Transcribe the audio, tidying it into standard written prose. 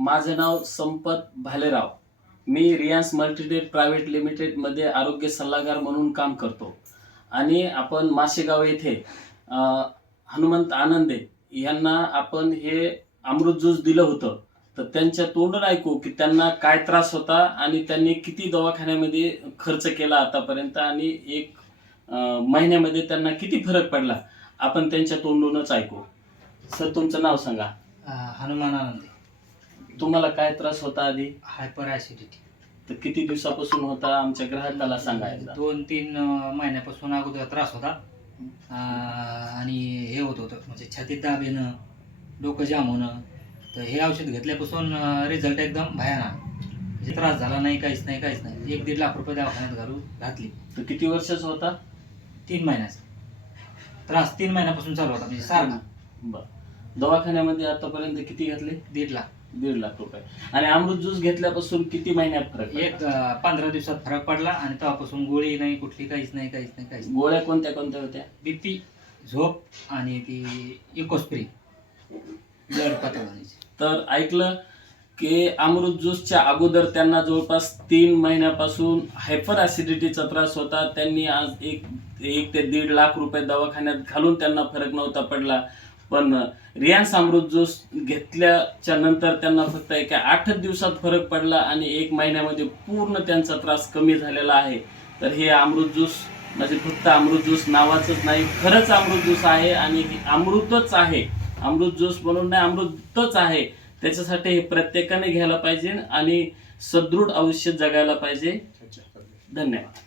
माझे नाव संपत भालेराव. मी रियांस मल्टीडेट प्रायव्हेट लिमिटेडमध्ये आरोग्य सल्लागार म्हणून काम करतो आणि आपण माशेगाव येथे हनुमंत आनंदे यांना आपण हे अमृत ज्यूस दिलं होतं. तर त्यांच्या तोंडून ऐकू की त्यांना काय त्रास होता आणि त्यांनी किती दवाखान्यामध्ये खर्च केला आतापर्यंत आणि एक महिन्यामध्ये त्यांना किती फरक पडला, आपण त्यांच्या तोंडूनच ऐकू. सर, तुमचं नाव सांगा. हनुमान आनंदे. तुम्हाला काय त्रास होता आधी? Hyper acidity. तर किती दिवसापासून होता आमच्या ग्राहकाला सांगायचा? 2-3 महिन्यापासून अगोदर त्रास होता. आणि हे होत होतं म्हणजे छातीत दाब येणं, डोकं जाम होणं. तर हे औषध घेतल्यापासून रिझल्ट एकदम भयानक. म्हणजे त्रास झाला नाही, काहीच नाही. 1-1.5 लाख रुपये दवाखान्यात घातली. तर किती वर्षाचा होता? 3 महिन्याचा त्रास 3 महिन्यापासून चालू होता, म्हणजे सारखा. बरं. दवाखान्यामध्ये आतापर्यंत किती घातले? 1.5 लाख रुपये. आणि अमृत ज्यूस घेतल्यापासून किती महिन्यात फरक पडला? 15 दिवसात फरक पडला आणि तेव्हापासून गोळी नाही, कुठली काहीच नाही. गोळ्या कोणत्या कोणत्या होत्या? BP, झोप आणि ती इकोस्प्री, ब्लड पातळवण्याची. तर ऐकलं की अमृत ज्यूसच्या अगोदर त्यांना जवळपास 3 महिन्यापासून हायपर ॲसिडिटीचा त्रास होता. त्यांनी आज 1 ते 1.5 लाख रुपये दवाखान्यात घालून त्यांना फरक नव्हता पडला. पण रियांस अमृत ज्यूस घेतल्याच्या नंतर त्यांना फक्त एका 8 दिवसात फरक पडला आणि 1 महिन्यामध्ये पूर्ण त्यांचा त्रास कमी झालेला आहे. तर हे अमृत ज्यूस म्हणजे फक्त अमृत ज्यूस नावाचंच नाही, खरंच अमृत ज्यूस आहे आणि अमृतच आहे. अमृत ज्यूस म्हणून नाही, अमृतच आहे. त्याच्यासाठी हे प्रत्येकाने घ्यायला पाहिजे आणि सदृढ आयुष्य जगायला पाहिजे. धन्यवाद.